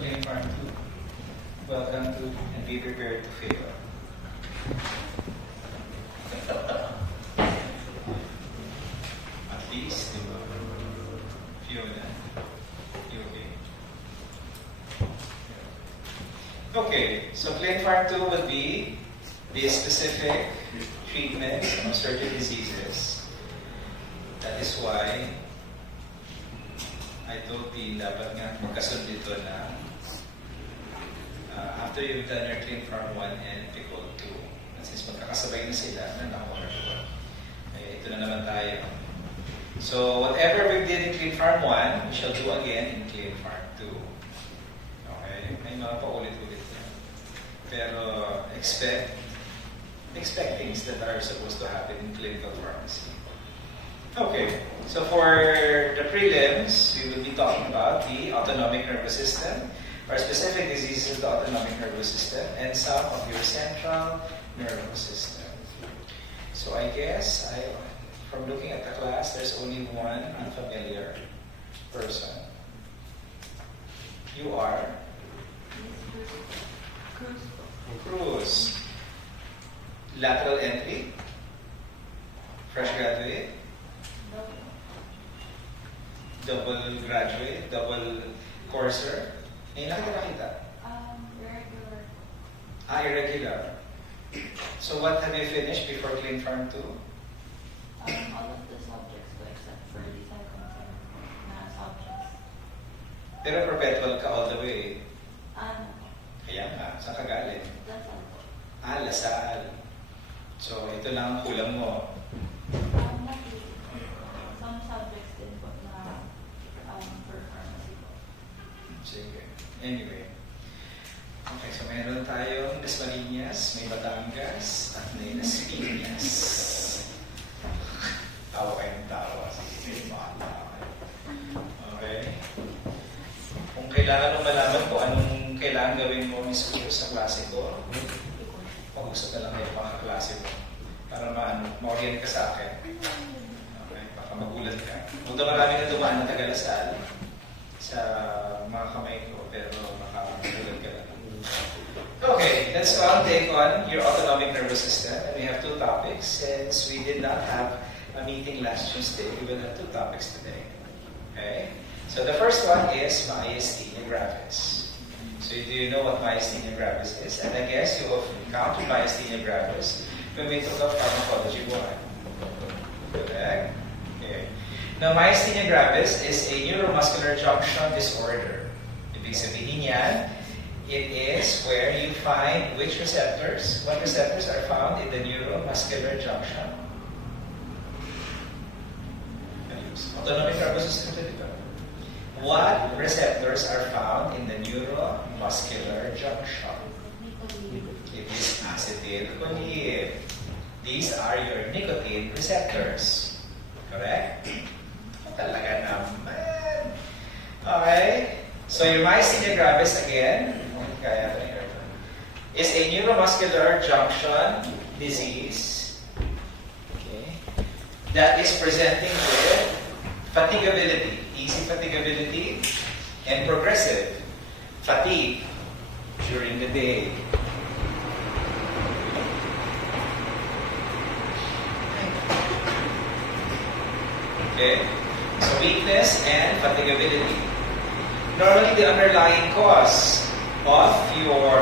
Claim Farm 2. Welcome to and be prepared to fail. At least, di ba? Fiona, you okay? Okay, so Claim Farm 2 would be the specific treatment of certain diseases. That is why I told Dean dapat nga magkasunod dito na after you've done your Clean Farm 1 and Pickle 2, at since magkakasabay na sila, ito na naman tayo. So, whatever we did in Clean Farm 1, we shall do again in Clean Farm 2. Okay? May mga paulit-ulit yan. Pero, expect things that are supposed to happen in clinical pharmacy. Okay, so for the prelims, we will be talking about the autonomic nervous system, or specific diseases of the autonomic nervous system, and some of your central nervous system. So I guess, from looking at the class, there's only one unfamiliar person. You are? Cruz. Lateral entry? Fresh graduate? Double graduate? Double courser? Ngayon nakita? Regular. Irregular. So what have you finished before Clean Farm 2? All of the subjects except for the second sem na subjects. Pero perpetual ka all the way. Ano? Kaya nga, saan ka galing? That's all. Lasal. So ito lang ang kulang mo. Some subjects din po na for pharmacy po. Sige. Anyway. Okay, so mayroon tayong Dasmariñas, may Batangas, at may Las Piñas. Tawa kayong tawa. Sige, okay. Kung kailangan mo malaman kung anong kailangan gawin mo, Miss Cruz, sa klase ko, pag-usap na lang kayo pang klase mo. Para ma-orient ka sa akin. Okay, baka magulat ka. Huwag na marami na dumaan na taga-Lasal sa mga kamay ko, pero baka magulat ka lang. Okay, let's take on your autonomic nervous system. And we have two topics. Since we did not have a meeting last Tuesday, we will have two topics today. Okay? So the first one is myasthenia gravis. So do you know what myasthenia gravis is? And I guess you have encountered myasthenia gravis when we took up pharmacology 1. Correct? Okay. Now, myasthenia gravis is a neuromuscular junction disorder. Ibig sabihin yan, it is where you find which receptors, what receptors are found in the neuromuscular junction. Autonomic nervous system, dito. What receptors are found in the neuromuscular junction? It is acetylcholine. These are your nicotine receptors. Correct? Talaga naman. Okay. So your myasthenia gravis again, is a neuromuscular junction disease, okay, that is presenting with fatigability, easy fatigability, and progressive fatigue during the day. Okay, so weakness and fatigability. Normally, the underlying cause of your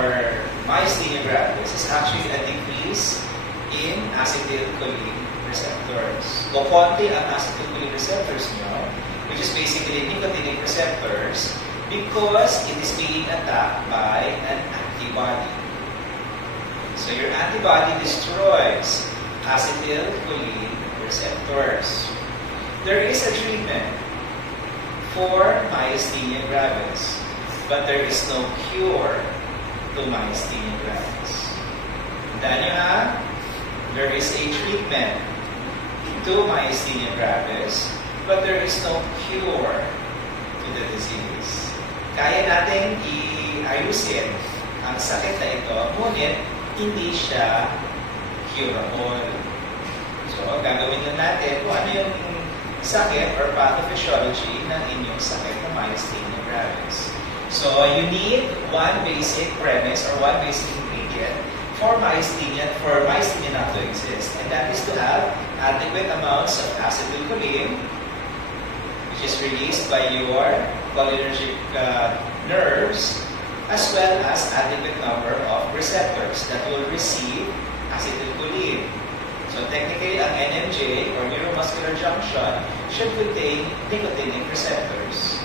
myasthenia gravis is actually a decrease in acetylcholine receptors. Kukunti ang acetylcholine receptors nyo, which is basically nicotinic receptors, because it is being attacked by an antibody. So your antibody destroys acetylcholine receptors. There is a treatment for myasthenia gravis, but there is no cure to myasthenia gravis. Tandaan nyo ha, there is a treatment to myasthenia gravis, but there is no cure to the disease. Kaya natin i-ayusin ang sakit na ito, ngunit hindi siya curable. So, gagawin lang natin kung ano yung sakit or pathophysiology ng inyong sakit na myasthenia gravis. So you need one basic premise or one basic ingredient for myasthenia not to exist, and that is to have adequate amounts of acetylcholine, which is released by your cholinergic nerves, as well as adequate number of receptors that will receive acetylcholine. So technically, ang NMJ or neuromuscular junction should contain nicotinic receptors.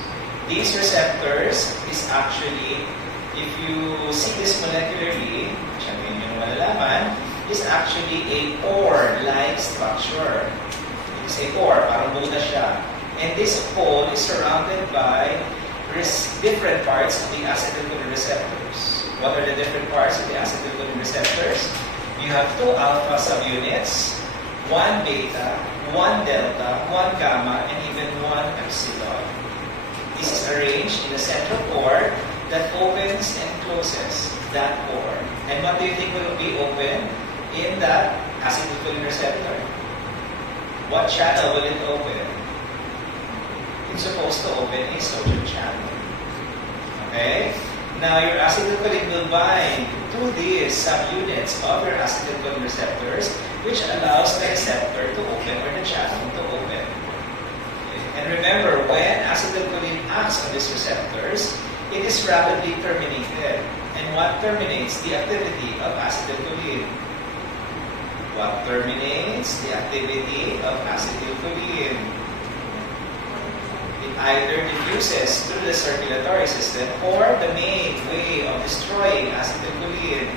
These receptors is actually, if you see this molecularly, syempre yun yung malalaman, is actually a pore-like structure. It is a pore, parang buta siya. And this pole is surrounded by different parts of the acetylcholine receptors. What are the different parts of the acetylcholine receptors? You have 2 alpha subunits, 1 beta, 1 delta, 1 gamma, and even 1 epsilon. This is arranged in a central pore that opens and closes that pore. And what do you think will be open in that acetylcholine receptor? What channel will it open? It's supposed to open a sodium channel. Okay? Now, your acetylcholine will bind to these subunits of your acetylcholine receptors, which allows the receptor to open or the channel to open. And remember, when acetylcholine acts on these receptors, it is rapidly terminated. And what terminates the activity of acetylcholine? What terminates the activity of acetylcholine? It either diffuses through the circulatory system or the main way of destroying acetylcholine.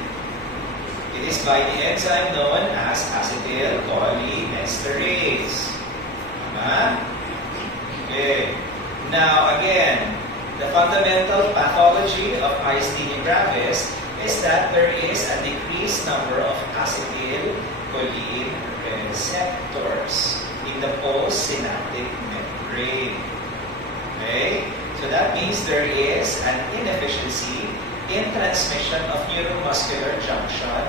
It is by the enzyme known as acetylcholinesterase. Tama? Okay. Now, again, the fundamental pathology of myasthenia gravis is that there is a decreased number of acetylcholine receptors in the postsynaptic membrane. Okay? So that means there is an inefficiency in transmission of neuromuscular junction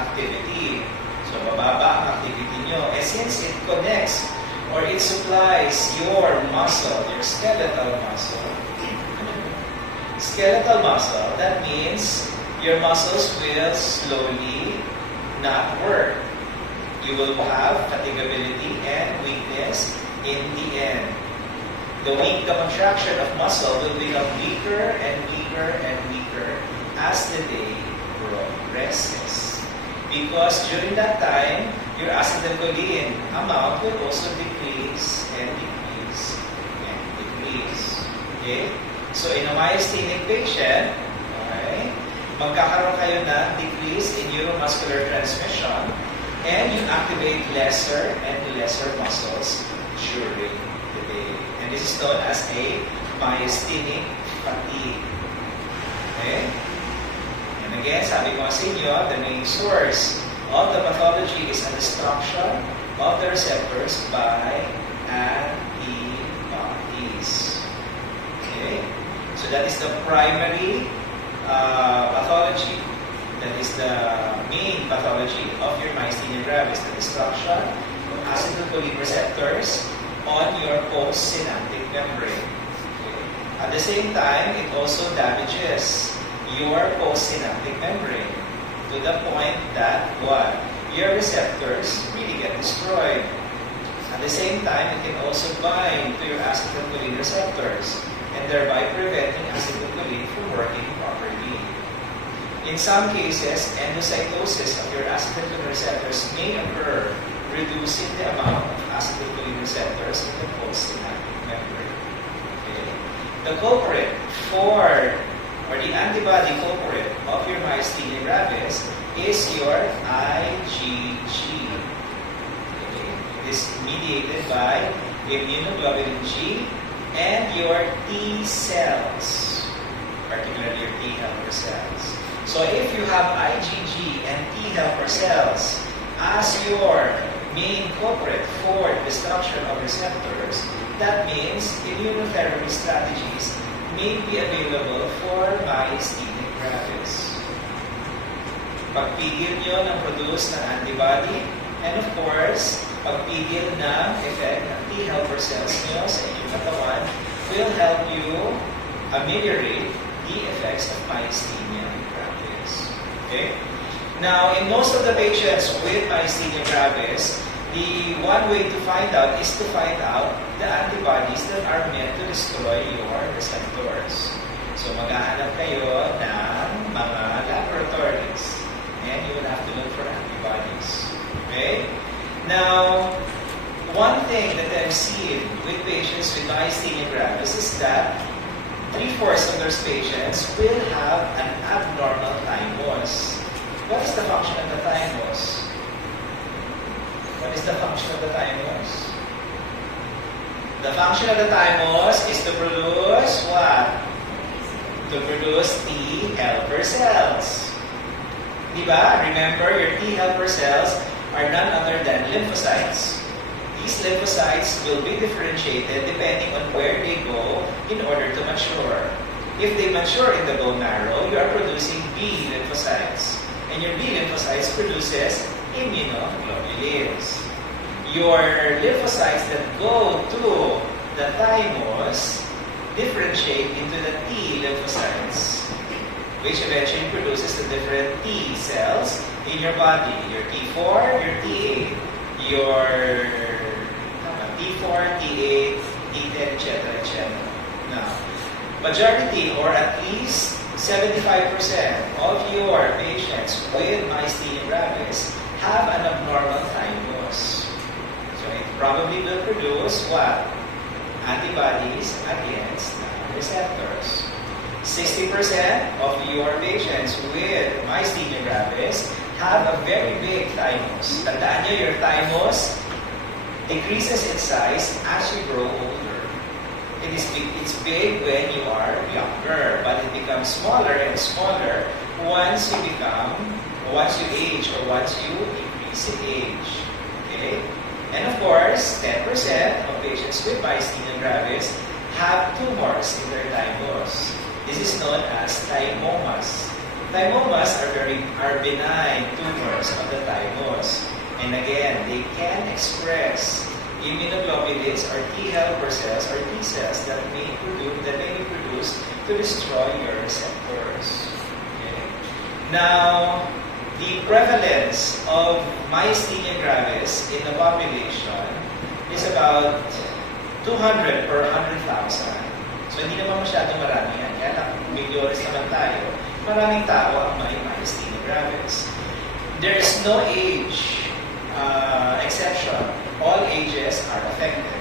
activity. So, bababa ang activity nyo. And since it connects or it supplies your muscle, your skeletal muscle, that means your muscles will slowly not work. You will have fatigability and weakness in the end. The contraction of muscle will become weaker and weaker and weaker as the day progresses. Because during that time, your acetylcholine amount will also decrease and decrease and decrease. Okay? So in a myasthenic patient, okay, magkakaroon kayo ng decrease in neuromuscular transmission and you activate lesser and lesser muscles during the day. And this is known as a myasthenic fatigue. Okay? And again, sabi ko sa inyo, the main source of the pathology is a destruction of the receptors by antibodies. Okay? So that is the primary pathology. That is the main pathology of your myasthenia gravis, the destruction of acetylcholine receptors on your postsynaptic membrane. Okay. At the same time, it also damages your postsynaptic membrane to the point that what? Your receptors really get destroyed. At the same time, it can also bind to your acetylcholine receptors and thereby preventing acetylcholine from working properly. In some cases, endocytosis of your acetylcholine receptors may occur, reducing the amount of acetylcholine receptors in the postsynaptic membrane. Okay. The culprit or the antibody culprit of your myasthenia gravis is your IgG. Okay. It is mediated by immunoglobulin G and your T cells, particularly your T helper cells. So if you have IgG and T helper cells as your main culprit for destruction of receptors, that means immunotherapy strategies may be available for myasthenia gravis. Pagpigil nyo ng produce ng antibody, and of course, pagpigil ng effect ng T helper cells nyo sa inyong katawan will help you ameliorate Now, in most of the patients with myasthenia gravis, the one way to find out is to find out the antibodies that are meant to destroy your receptors. So, maghahanap kayo ng mga laboratories and you will have to look for antibodies. Okay? Now, one thing that I've seen with patients with myasthenia gravis is that 3/4 of those patients will have an abnormal thymus. What is the function of the thymus? What is the function of the thymus? The function of the thymus is to produce what? To produce T helper cells. Diba? Remember, your T helper cells are none other than lymphocytes. These lymphocytes will be differentiated depending on where they go in order to mature. If they mature in the bone marrow, you are producing B lymphocytes. And your B lymphocytes produces immunoglobulins. Your lymphocytes that go to the thymus differentiate into the T lymphocytes, which eventually produces the different T cells in your body. Your T4, your T8, your T4, T8, T10, etc., etc. Now, majority or at least 75% of your patients with myasthenia gravis have an abnormal thymus. So it probably will produce what? Antibodies against the receptors. 60% of your patients with myasthenia gravis have a very big thymus. Tandaan nyo, your thymus decreases in size as you grow older. It's big when you are younger, but it becomes smaller and smaller once you age or once you increase in age. Okay? And of course, 10% of patients with myasthenia gravis have tumors in their thymus. This is known as thymomas. Thymomas are benign tumors of the thymus. And again, they can express immunoglobulins or T helper cells or T cells that may be produced to destroy your receptors. Okay? Now, the prevalence of myasthenia gravis in the population is about 200 per 100,000. So, hindi naman masyadong marami yan. Kaya lang, milyones naman tayo. Maraming tao ang may myasthenia gravis. There is no age exception. All ages are affected.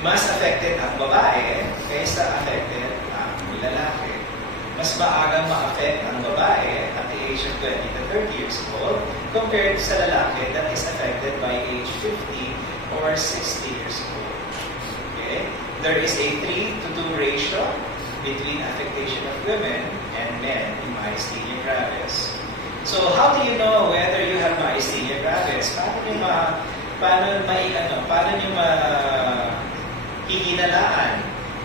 Mas affected ang babae kaysa affected ang lalaki. Mas maagang ma-affect ang babae at the age of 20 to 30 years old compared sa lalaki that is affected by age 50 or 60 years old. Okay? There is a 3-to-2 ratio between affectation of women and men in myasthenia gravis. So, how do you know whether you have myasthenia gravis? Paano nyo hihinalaan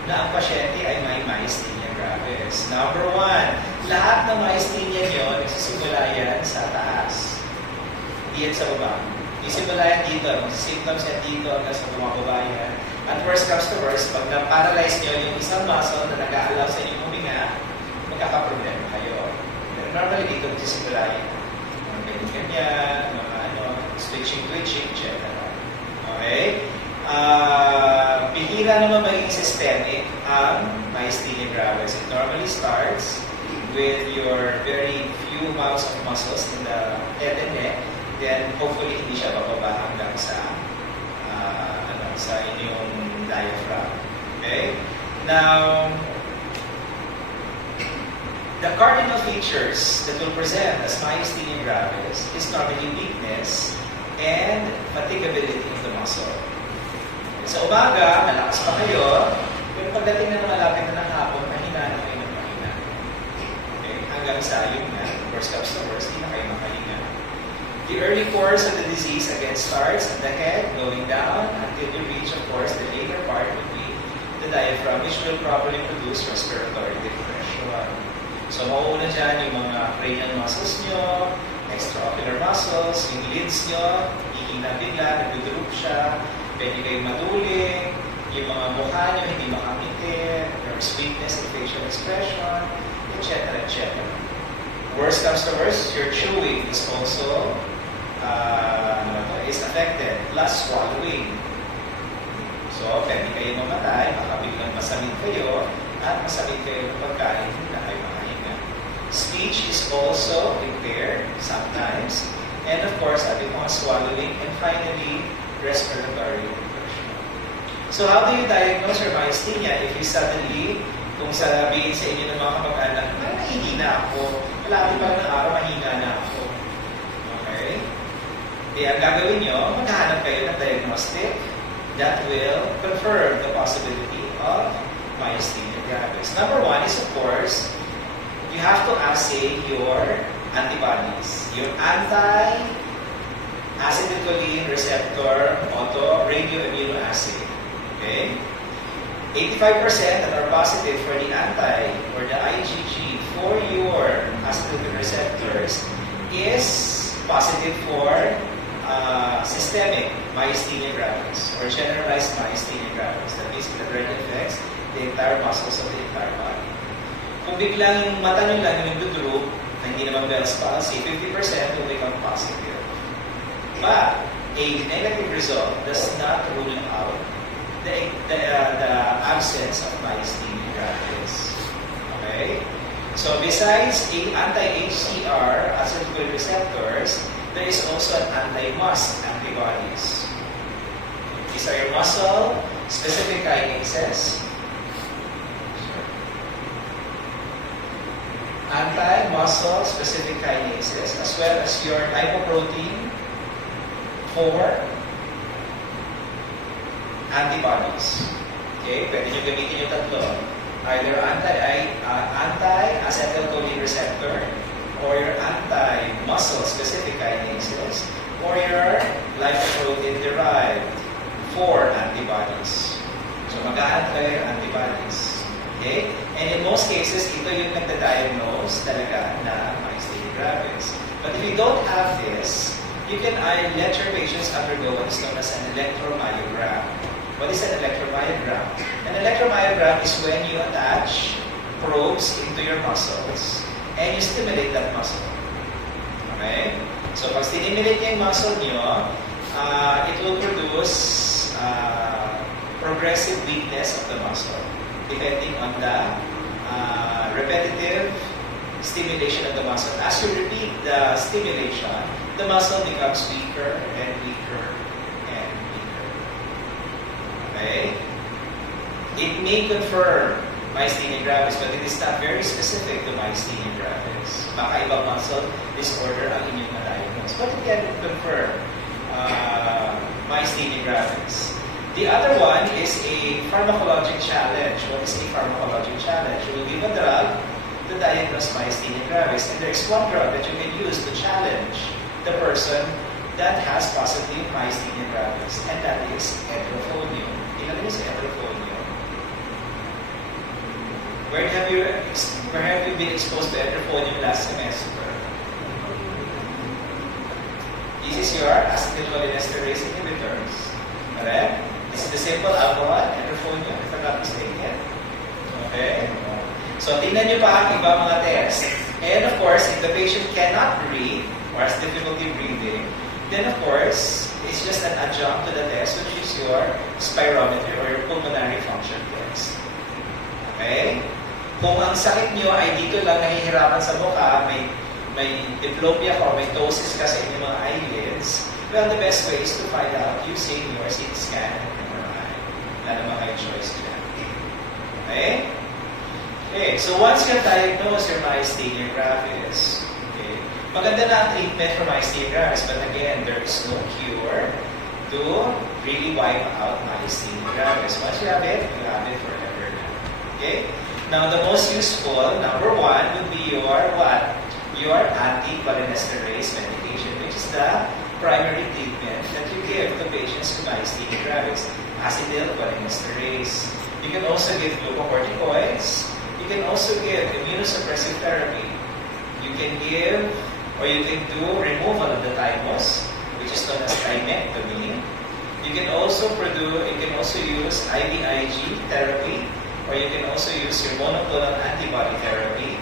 na ang pasyente ay may myasthenia gravis? Number 1, lahat ng myasthenia nyo, nagsisimula yan sa taas. Hindi yan sa baba. Nagsisimula yan dito. Symptoms yan dito hanggang sa bumababa yan. At worst comes to worst, pag na-paralyze nyo yung isang muscle na nag-aalaw sa inyong huminga, magkakaproblema kayo. Pero normally dito nagsisimula yan. Mga ganyan, mga twitching, etc. Okay? Bihira naman maging systemic ang myasthenia gravis. It normally starts with your very few amounts of muscles in the head and neck. Then, hopefully, hindi siya bababa hanggang sa inyong diaphragm. Okay? Now, the cardinal features that will present as myasthenia gravis is normally weakness and fatigability of the muscle. Sa umaga, malakas pa kayo, pero pagdating na malapit na ng hapon, mahina na kayo ng mahina. Okay? Hanggang sa yun na, worst comes to worst, hindi na kayo makahinga. The early course of the disease again starts at the head, going down until you reach, of course, the later part would be the diaphragm, which will probably produce respiratory depression. So, mauuna dyan yung mga cranial muscles nyo, extraocular muscles, yung lids nyo, hihina bigla, nag-droop siya, pwede kayong maduling, yung mga mukha nyo hindi makangiti, there's weakness in facial expression, etc., etc. Worst comes to worst, your chewing is also is affected, plus swallowing. So, pwede kayo mamatay, baka biglang masamid kayo, at masamid kayo ng pagkain, hindi na kayo makahinga. Speech is also impaired sometimes, and of course, sabi ko nga swallowing, and finally, respiratory infection. So, how do you diagnose your myasthenia if you suddenly, kung sabihin sa inyo ng mga kamag-anak, mahihina ako, malapit pa ng araw, mahina na ako. Okay? Kaya ang gagawin nyo, maghahanap kayo ng diagnostic that will confirm the possibility of myasthenia gravis. Number one is, of course, you have to assay your antibodies. Your anti-acetylcholine receptor radioimmunoassay. Okay? 85% that are positive for the anti or the IgG for your acetylcholine receptors is positive for systemic myasthenia gravis or generalized myasthenia gravis. That means it already affects the entire muscles of the entire body. Kung biglang yung mata nyo lang yung nagdudrop, na hindi naman Bell's palsy, 50% will become positive. But a negative result does not rule out the absence of myasthenia gravis. Okay? So besides anti-HCR acetylcholine receptors, there is also an anti-MuSK antibodies. These are your muscle-specific kinases. Anti-muscle-specific kinases, as well as your lipoprotein 4 antibodies. Okay, pwede nyo gamitin yung tatlo. Either anti-acetylcholine receptor, or your anti-muscle-specific kinases, or your lipoprotein-derived 4 antibodies. So, mag-add kayo yung antibodies. Okay? And in most cases, ito yung nagda-diagnose talaga na myasthenia gravis. But if you don't have this, you can let your patients undergo what is known as an electromyogram. What is an electromyogram? An electromyogram is when you attach probes into your muscles and you stimulate that muscle. Okay? So, pag stimulate niya yung muscle niyo, it will produce progressive weakness of the muscle depending on the repetitive stimulation of the muscle. As you repeat the stimulation, the muscle becomes weaker and weaker and weaker. Okay? It may confirm myasthenia gravis, but it is not very specific to myasthenia gravis. Baka ibang muscle disorder ang inyong na-diagnose. But it can confirm myasthenia gravis. The other one is a pharmacologic challenge. What is a pharmacologic challenge? You will give a drug to diagnose myasthenia gravis, and there is one drug that you can use to challenge the person that has possibly myasthenia gravis, and that is edrophonium. Ilan is edrophonium? Where have you been exposed to edrophonium last semester? This is your acetylcholinesterase inhibitors. Correct? This is the simple alcohol, edrophonium, if I'm not mistaken. Okay? So, tingnan nyo pa ang iba mga test. And of course, if the patient cannot breathe or has difficulty breathing, then of course, it's just an adjunct to the test, which is your spirometry or your pulmonary function test. Okay? Kung ang sakit nyo ay dito lang nahihirapan sa mukha, may diplopia ka o may ptosis ka sa inyong mga eyelids, well, the best way is to find out using your CT scan and MRI. Wala naman kayong choice dyan. Okay? Okay, so once you diagnose your myasthenia gravis, okay, maganda na ang treatment for myasthenia gravis, but again, there is no cure to really wipe out myasthenia gravis. Once you have it forever now. Okay? Now, the most useful, number one, would be your what? Your anti-cholinesterase medication, which is the primary treatment that you give to patients with myasthenia gravis, acetylcholinesterase. You can also give glucocorticoids. You can also give immunosuppressive therapy. You can give, or you can do removal of the thymus, which is known as thymectomy. You can also use IVIG therapy, or you can also use your monoclonal antibody therapy.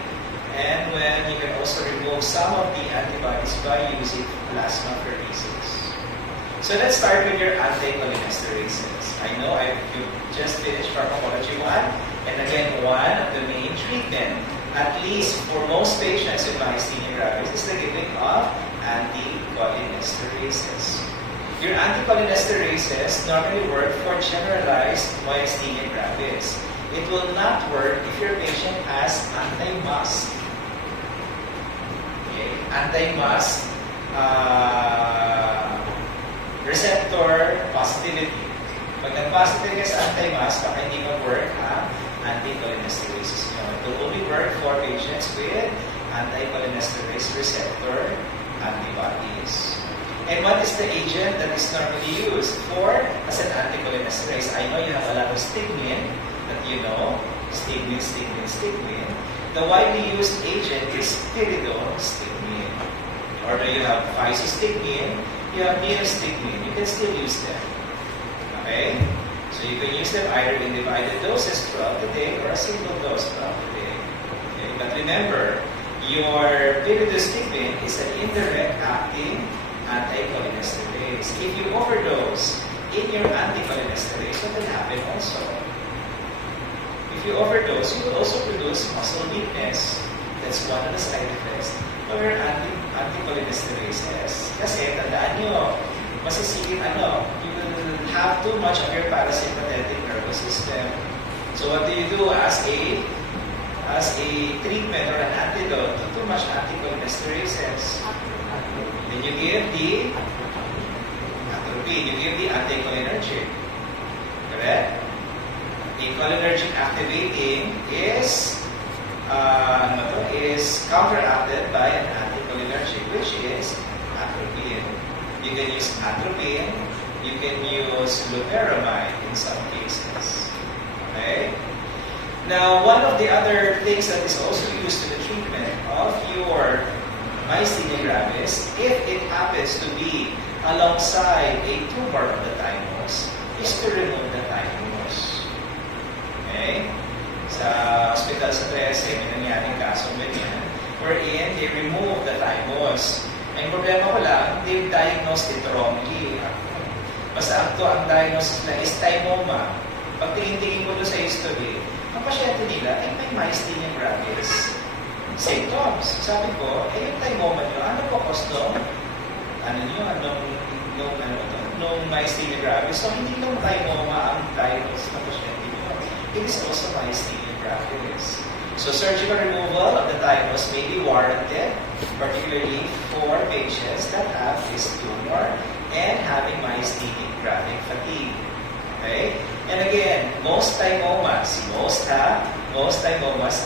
And when you can also remove some of the antibodies by using plasmapheresis. So let's start with your anticholinesterases. I know you just finished pharmacology 1, and again, one of the main treatment, at least for most patients with myasthenia gravis, is the giving of anticholinesterases. Your anticholinesterases normally work for generalized myasthenia gravis. It will not work if your patient has anti-MuSK. Okay? Anti-MuSK receptor positivity. Pag nag-positive ka sa anti-MuSK, baka hindi mag-work ang anticholinesterases nyo. It will only work for patients with anticholinesterase receptor antibodies. And what is the agent that is normally used for as an anticholinesterase? I know you have a lot of stigmin that you know. Stigmin. The widely used agent is pyridostigmine. Or you have physostigmine, you have neostigmine. You can still use them. Okay? So you can use them either in divided doses throughout the day or a single dose throughout the day. Okay? But remember, your pyridostigmine is an indirect acting anticholinesterase. If you overdose in your anticholinesterase, what will happen also? If you overdose, you will also produce muscle weakness. That's one of the side effects of your anticholinesterases. Kasi, tandaan nyo, masisingit you will have too much of your parasympathetic nervous system. So what do you do as a treatment or an antidote to too much anticholinesterases? Then you give the atropine, you give the anticholinergic. Correct? The cholinergic activating is counteracted by an anticholinergic, which is atropine. You can use atropine, you can use loperamide in some cases. Okay? Now, one of the other things that is also used in the treatment of your myasthenia gravis, if it happens to be alongside a tumor of the thymus, is to remove the thymus. Okay? Sa hospital sa 13, may nangyaring kasong ganyan, wherein they remove the thymus. Ang problema ko lang, they diagnosed it wrongly. Basta ang diagnosis na is thymoma. Pag tingin-tingin ko doon sa history, ang pasyente nila ay may myasthenia gravis symptoms. Sabi ko, yung thymoma nyo, ano po cause nung myasthenia gravis? So, hindi lang thymoma ang diagnosis ng pasyente nyo. It is also myasthenia gravis. So, surgical removal of the thymus may be warranted, particularly for patients that have this tumor and having myasthenic gravic fatigue. Okay? And again, most thymomas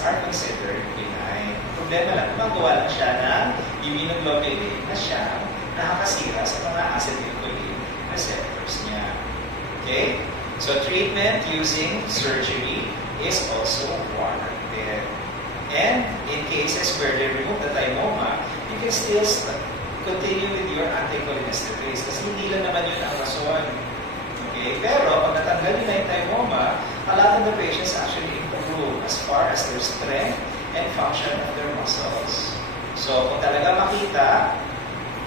are considered benign. Problema lang, magawa lang siya ng immunoglobulin na siyang nakakasira sa mga acetylcholine receptors niya. Okay? So, treatment using surgery is also warranted. And in cases where they remove the thymoma, you can still continue with your anticholinesterase kasi hindi lang naman yun ang rason. Okay? Pero, pag natanggal nyo na yung thymoma, a lot of the patients actually improve as far as their strength and function of their muscles. So, kung talaga makita,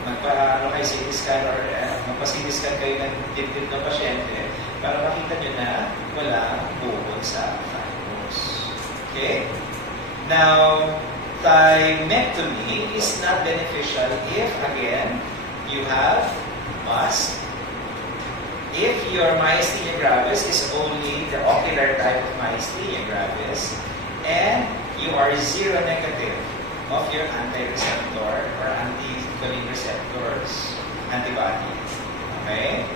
magpa-CT scan or magpa-CT scan kayo ng dibdib ng pasyente para makita nyo na walang bukod sa thymus. Okay? Now, thymectomy is not beneficial if, again, you have MuSK. If your myasthenia gravis is only the ocular type of myasthenia gravis, and you are seronegative of your anti-receptor or anticholine receptors antibody. Okay?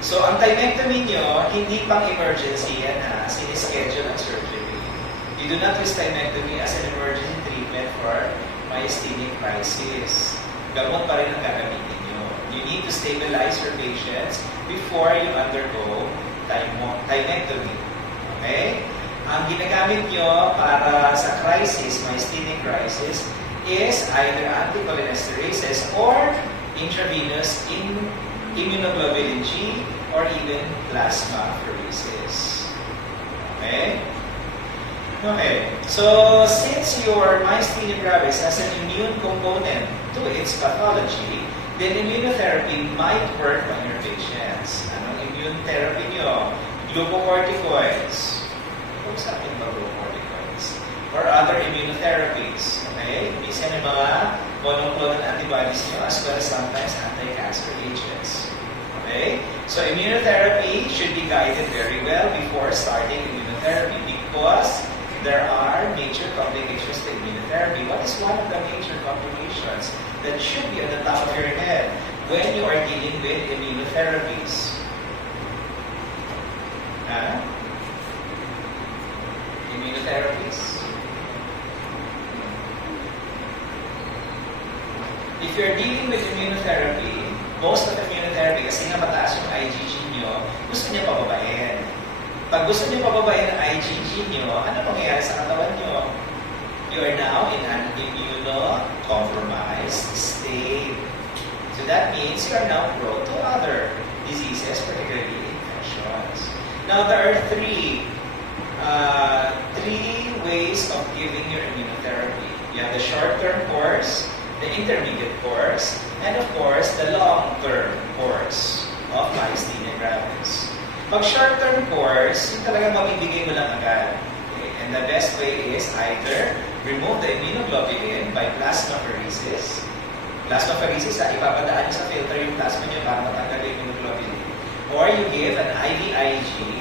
So, ang thymectomy nyo, hindi pang emergency yan ha, sinischedule ang surgery. You do not use thymectomy as an emergency treatment for myasthenic crisis. Gamot pa rin ang gagamitin nyo. You need to stabilize your patients before you undergo thymectomy. Okay? Ang ginagamit nyo para sa crisis, myasthenic crisis, is either anticholinesterases or intravenous immunoglobulin G or even plasmapheresis. Okay? Okay, so since your myasthenia gravis has an immune component to its pathology, then immunotherapy might work on your patients. Anong immune therapy nyo? Glucocorticoids. What's happening about glucocorticoids? Or other immunotherapies. Okay? Minsan yung mga monoclonal antibodies nyo as well as sometimes anti-cancer agents. Okay? So immunotherapy should be guided very well before starting immunotherapy because there are major complications to immunotherapy. What is one of the major complications that should be on the top of your head when you are dealing with immunotherapies? Immunotherapies. If you're dealing with immunotherapy, most of immunotherapy, kasi nga mataas yung IgG nyo, gusto niya pababain. Pag gusto niyo pababain ang IgG nyo, ano mangyayari sa katawan nyo? You are now in an immunocompromised state. So that means you are now prone to other diseases, particularly infections. Now there are three ways of giving your immunotherapy. You have the short-term course, the intermediate course, and of course, the long-term course of myasthenia gravis. Pag short-term course, yung talagang mabibigay mo lang agad. Okay? And the best way is either remove the immunoglobulin by plasmapheresis. Plasmapheresis, ipapadaan nyo sa filter yung plasma nyo para matanggal yung immunoglobulin. Or you give an IVIG,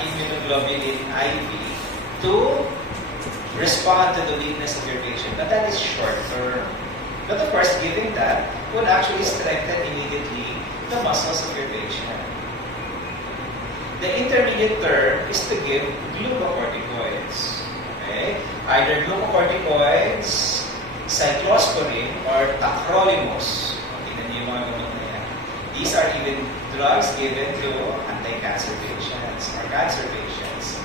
immunoglobulin IV, to respond to the weakness of your patient. But that is short-term. But of course, giving that would actually strengthen immediately the muscles of your patient. The intermediate term is to give glucocorticoids. Okay? Either glucocorticoids, cyclosporine, or tacrolimus. Tingnan niyo yung mga gamot na yan. These are even drugs given to anti-cancer patients or cancer patients.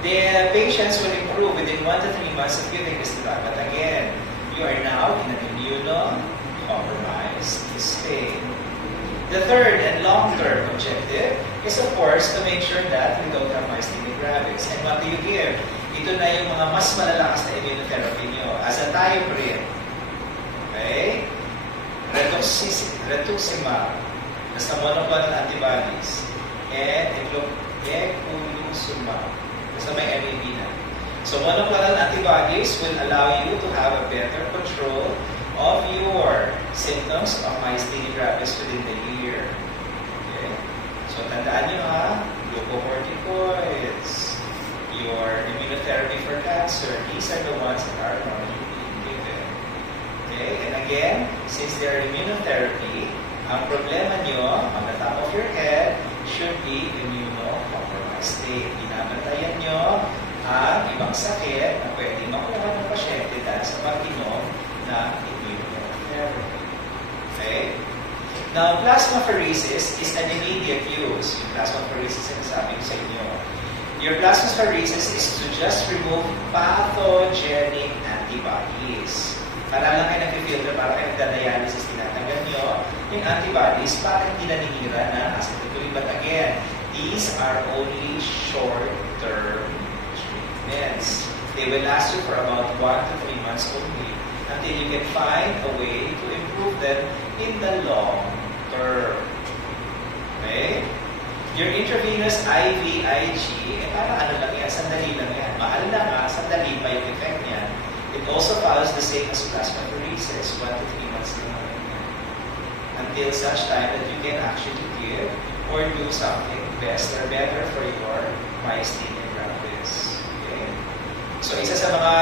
The patients will improve within 1 to 3 months of giving this drug. But again, you are now in an immunocompromised state. The third and long-term objective is, of course, to make sure that we don't have myasthenia gravis. And what do you give? Ito na yung mga mas malalakas na immunotherapy nyo. Azathioprine. Okay? Rituximab. Basta monoclonal antibodies. And eculizumab. Basta may MAB na. So monoclonal antibodies will allow you to have a better control of your symptoms of myasthenia gravis within the year. Okay? So tandaan nyo ha, glucocorticoids, your immunotherapy for cancer, these are the ones that are normally being given. Okay? And again, since they are immunotherapy, ang problema nyo on the top of your head should be immunocompromised state. Binabantayan nyo ang ibang sakit na pwede makuha ng pasyente dahil sa pag-inom ng immunotherapy. Okay? Now, plasmapheresis is an immediate use. Yung plasmapheresis ang sabi ko sa inyo. Your plasmapheresis is to just remove pathogenic antibodies. Para lang kayo nag-filter, para kayo nagda-dialysis, tinatanggal nyo yung antibodies para hindi naninira na acetylcholine. But again, these are only short-term treatments. They will last you for about 1 to 3 months only until you can find a way to improve them in the long term. Okay? Your intravenous IVIG, parang ano lang yan, sandali lang yan. Mahal na nga, sandali pa yung effect niya. It also follows the same as plasmapheresis, 1 to 3 months lang naman yan. Until such time that you can actually give or do something best or better for your myasthenia gravis. Okay? So, isa sa mga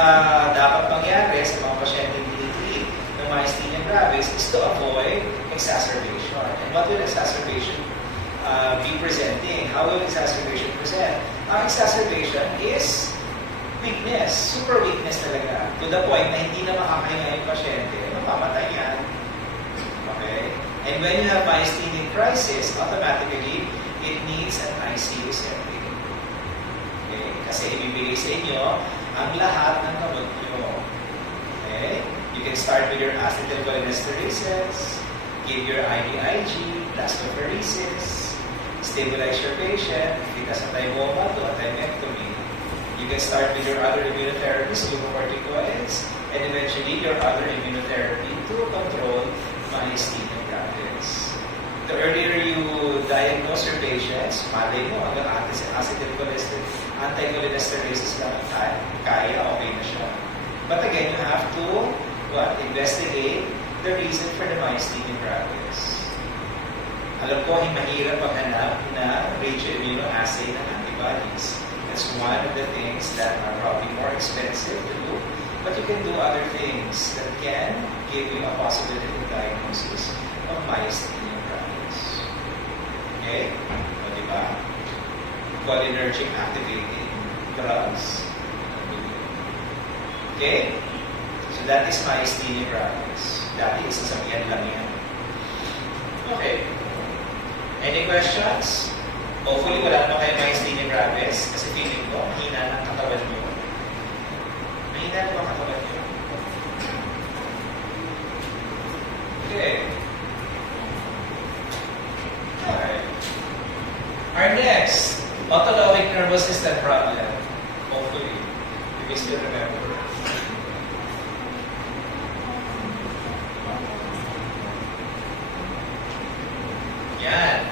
dapat mangyari sa mga pasyenteng dinitreat ng myasthenia gravis is to avoid exacerbation. And what will exacerbation be presenting? How will exacerbation present? Ang exacerbation is weakness, super weakness talaga. To the point na hindi na makakahinga yung pasyente, mapamatay yan. Okay? And when you have myasthenia crisis, automatically, it needs an ICU setting. Okay? Kasi ibibigay sa inyo ang lahat ng gamot nyo. Okay? You can start with your acetylcholinesterase, give your IVIG, plasmapheresis, stabilize your patient, if it has a thymoma to a thymectomy. You can start with your other immunotherapies, glucocorticoids, and eventually your other immunotherapy to control myasthenia gravis. The earlier you diagnose your patients, malay mo, hanggang anti-cholinesterasis lang kaya, okay na siya. But again, you have to investigate the reason for the myasthenia gravis. Alam ko, mahirap maghanap na radioimmunoassay ng antibodies. That's one of the things that are probably more expensive to do. But you can do other things that can give you a possibility of diagnosis of myasthenia gravis. Okay? O, diba? Cholinergic activating drugs. Okay? So that is myasthenia gravis. Dati isasabihan lang yan. Okay. Any questions? Hopefully, wala naman kayo myasthenia gravis kasi feeling ko, mahina ng katawan nyo. Mahina na ang katawan nyo. Okay. Alright. Our next, autonomic nervous system problem. Hopefully, you can still remember. Yan.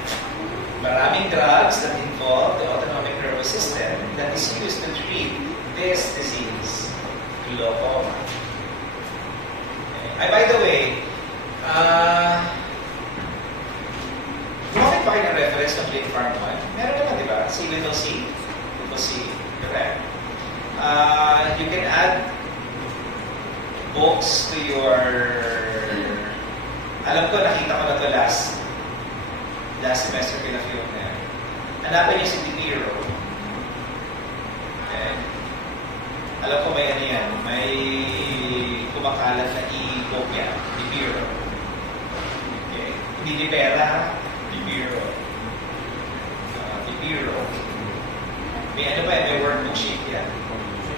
Maraming drugs that involve the autonomic nervous system that is used to treat this disease, glaucoma. Okay. By the way, bakit pa kayo ng reference ng Click Farm 1? Meron naman, di ba? C, little c, little c. Correct. You can add books to your... Alam ko, nakita ko na ito last semester pinafilm na yan. Hanapin niyo si DiPiro. Okay. Alam ko may ano yan, may kumakalat na e-book yan, DiPiro. Okay. Hindi di pera, DiPiro. DiPiro. May ano ba yan, may workbook sheet yan.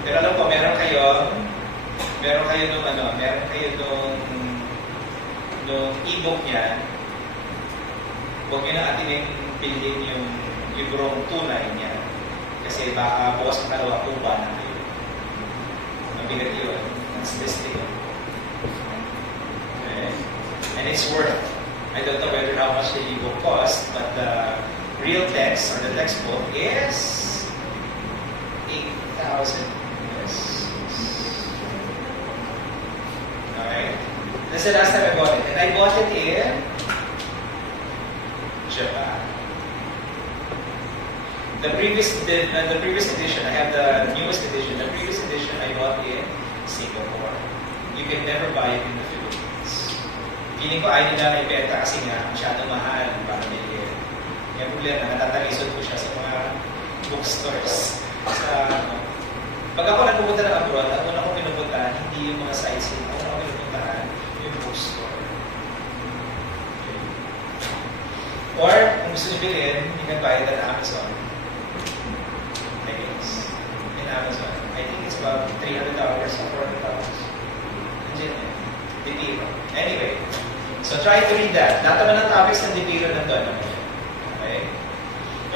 Pero alam ko, meron kayo nung e-book niya. Huwag nyo na atin bilhin yung librong tunay niya. Kasi baka bukas ng dalawa kuba na kayo. Mabigat yun. That's listing. Okay. And it's worth. I don't know whether how much the e-book cost, but the real text or the textbook is 8,000. Yes. Alright. That's the last time I bought it. And I bought it in Japan. The previous edition, I have the newest edition. The previous edition I bought in Singapore. You can never buy it in the Philippines. Feeling ko ayaw nila ibenta kasi nga masyadong mahal para bilhin. Kaya problema, natatalisod ko siya sa mga bookstores. Pag ako nagpupunta ng abroad, ang una ko pinupuntahan, hindi yung mga sightseeing. Ang una ko pinupuntahan, yung bookstore. Or, kung gusto nyo bilhin, you can buy it at Amazon. I guess. In Amazon. I think it's about $300 or $400. Nandiyan yan. DiPiro. Anyway, so try to read that. Lahat naman ng topics ng DiPiro nandun. Okay?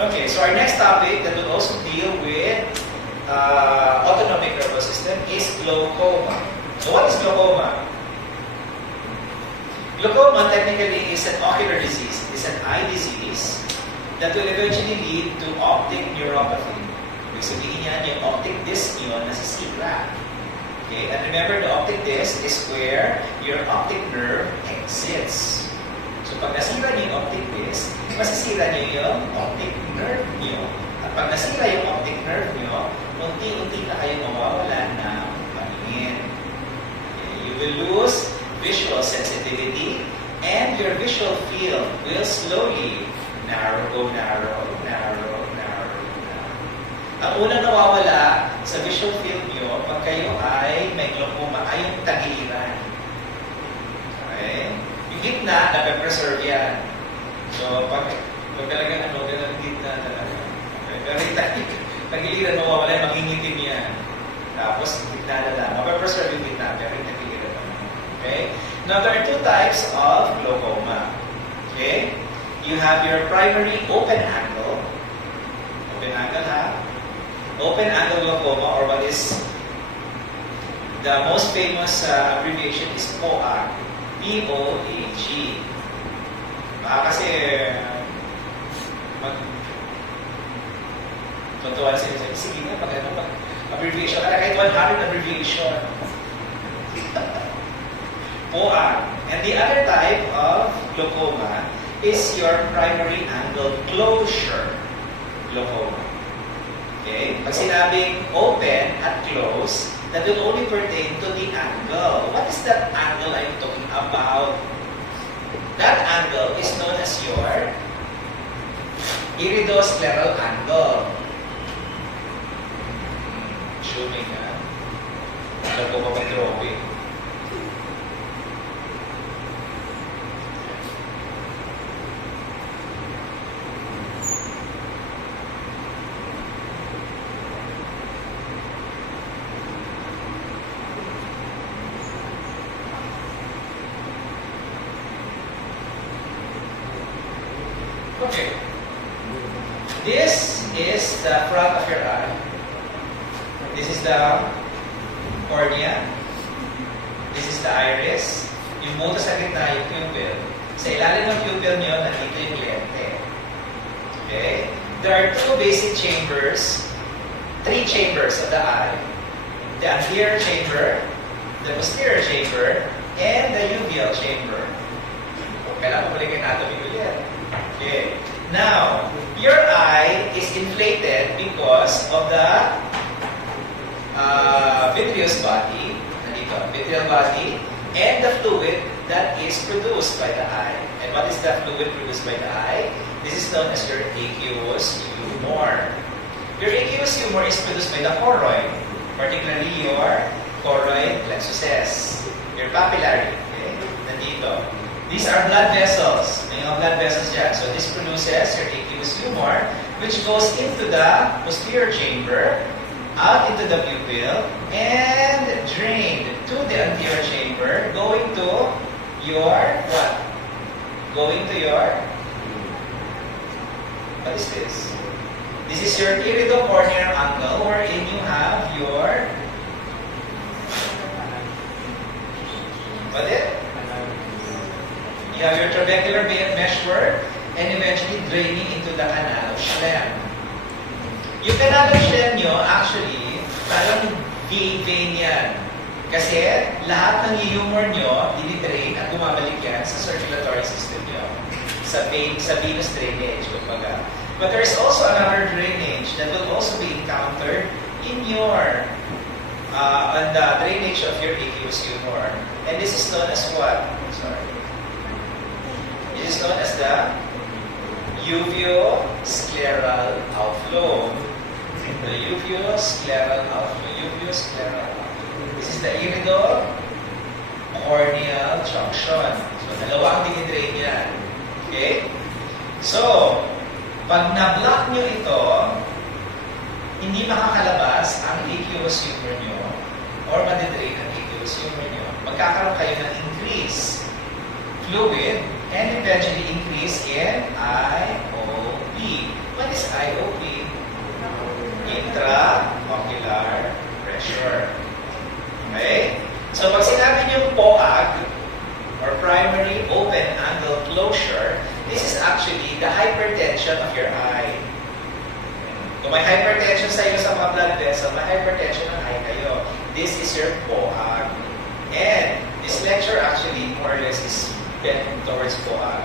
Okay, so our next topic that will also deal with autonomic nervous system is glaucoma. So what is glaucoma? Glaucoma technically is an ocular disease. It's an eye disease that will eventually lead to optic neuropathy. Ibig sabihin yan, yung optic disc nyo nasisira. Okay? And remember, the optic disc is where your optic nerve exits. So pag nasira nyo yung optic disc, masisira nyo yung optic nerve nyo. At pag nasira yung optic nerve nyo, unti-unti na kayo mawawala ng paningin. Okay? You will lose visual sensitivity, and your visual field will slowly narrow. Ang unang nawawala sa visual field nyo pag kayo ay may glaucoma ay yung tagiliran. Okay? Yung gitna, nape-preserve yan. So, pag talagang ganun gitna talaga. Okay? Pero yung tagiliran mawawala, maghingitim yan. Tapos, gitna na lang. Mape-preserve yung gitna, pero yung tagiliran na. Okay? Now, there are two types of glaucoma. Okay? You have your primary open angle. Open angle, ha? Open angle glaucoma, or what is the most famous abbreviation is POAG. P-O-A-G. Baka kasi totoo sila sabi, sige nga, abbreviation. Kahit 100 abbreviation. POAG. And the other type of glaucoma is your primary angle closure glaucoma. Okay? Pag sinabing open at close, that will only pertain to the angle. What is that angle I'm talking about? That angle is known as your iridoscleral angle. Zooming ha. Alam ko pa mag-drawing. Okay. This is the front of your eye. This is the cornea. This is the iris. Yung buto sa gitna, yung pupil. Sa ilalim ng pupil nyo, nandito yung lente. Okay? There are two basic chambers, three chambers of the eye. The anterior chamber, the posterior chamber, and the uveal chamber. Kailangan ko balik anatomy ulit. Okay. Now, your eye is inflated because of the vitreous body, vitreal body, and the fluid that is produced by the eye. And what is the fluid produced by the eye? This is known as your aqueous humor. Your aqueous humor is produced by the choroid, particularly your choroid plexuses, your papillary. Okay? Nandito. These are blood vessels. May mga blood vessels dyan. So this produces your aqueous humor, which goes into the posterior chamber, out into the pupil, and drained to the anterior chamber, going to your what? Going to your, what is this? This is your iridocorneal angle, wherein you have your, what is it? You have your trabecular meshwork, and eventually draining into the canal of Schlemm. Yung canal of Schlemm nyo, actually, parang vein yan. Kasi lahat ng humor nyo, dinidrain at bumabalik yan sa circulatory system nyo. Sa venous drainage, kumbaga. But there is also another drainage that will also be encountered in your, on the drainage of your aqueous humor. And this is known as what? Sorry. This is known as the uveoscleral outflow. The uveoscleral outflow. This is the iridocorneal junction. So, dalawang dinidrain yan. Okay? So, pag na-block nyo ito, hindi makakalabas ang aqueous humor nyo or madidrain ang aqueous humor nyo. Magkakaroon kayo ng increase fluid and eventually increase in IOP. What is IOP? Intraocular pressure. Okay? So pag sinabi niyo POAG, or primary open angle closure, this is actually the hypertension of your eye. Kung may hypertension sa iyo sa mga blood vessel, may hypertension ng eye kayo. This is your POAG. And this lecture actually more or less is bent towards POAG.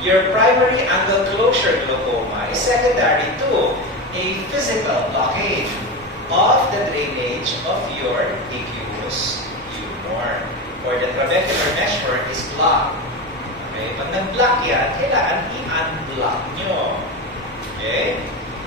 Your primary angle closure glaucoma is secondary to a physical blockage of the drainage of your aqueous humor, or the trabecular meshwork is blocked. Okay? Pag nag-block yan, kailangan i-unblock nyo. Okay?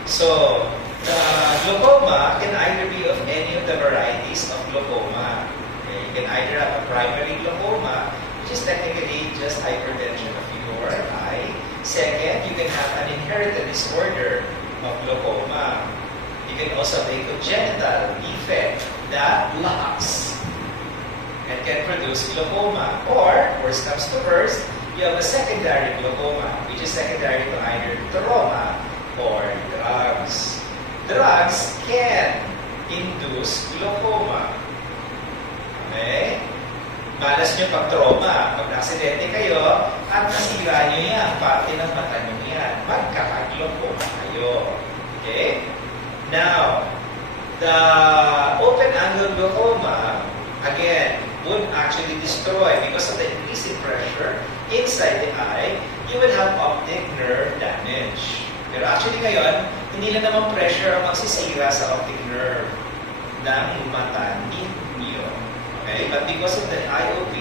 So, the glaucoma can either be of any of the varieties of glaucoma. Okay? You can either have a primary glaucoma, which is technically just hypertension of your eye. Second, you can have an inherited disorder of glaucoma. You can also have a congenital defect that blocks and can produce glaucoma. Or, worst comes to worst, you have a secondary glaucoma, which is secondary to either trauma or drugs. drugs can induce glaucoma. Okay? Malas nyo pag trauma. Pag naksidente kayo, at nasira nyo yan, parte ng mata nyo yan, magkakaglaucoma kayo. Okay? Now, the open-angle glaucoma, again, would actually destroy because of the increase in pressure inside the eye, you will have optic nerve damage. Pero actually ngayon, hindi na naman pressure ang magsisira sa optic nerve ng mata ninyo. Okay? But because of the IOP,